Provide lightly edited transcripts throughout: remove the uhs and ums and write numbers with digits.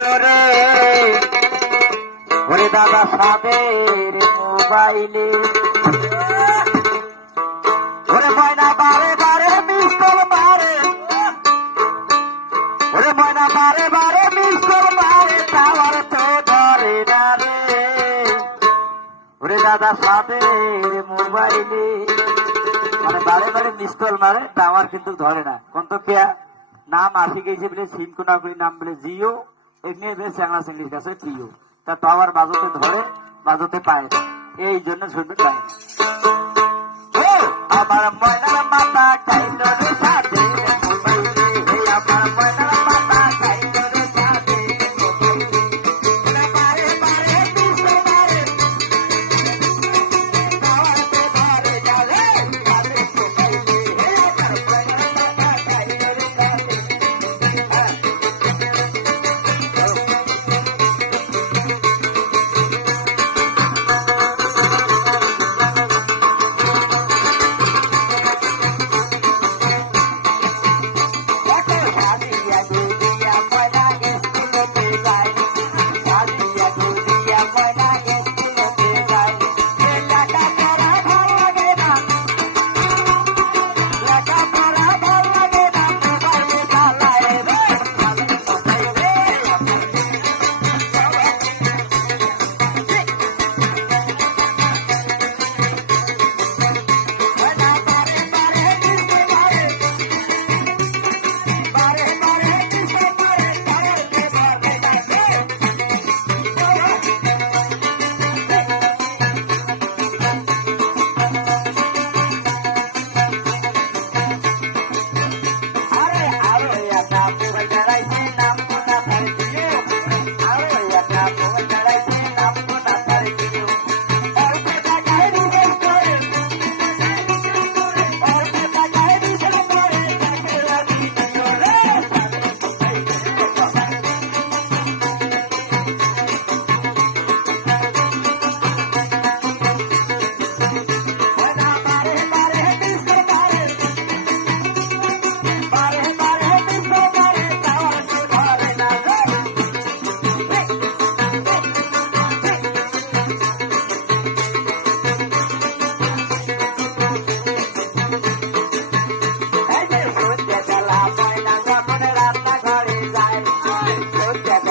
রে ওরে দাদা সাদের মোবাইলে ওরে ময়না বারে বারে মিস কল মারে ওরে ময়না বারে বারে মিস কল মারে টাওয়ার তো ধরে না রে ওরে দাদা সাদের মোবাইলে মানে বারে বারে মিস কল মারে টাওয়ার কিন্তু ধরে না কোন তো কেয়া নাম আসি গেছে বলে সিম কোনা করি নাম বলে জিও এমনি বেশ চ্যাংলা চিংলিশ কাছে প্রিয় তা তো আবার বাজতে ধরে বাজতে পায় না এই জন্য শুনবেন না আমার ময়নার মাথা খাইল রে সাথে আমার ময়নার মাথা খাইল রে সাথে বারে বারে মিশে বারে খাওয়াতে ধরে যাবে বারে আমার ময়নার মাথা খাইল রে সাথে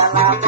la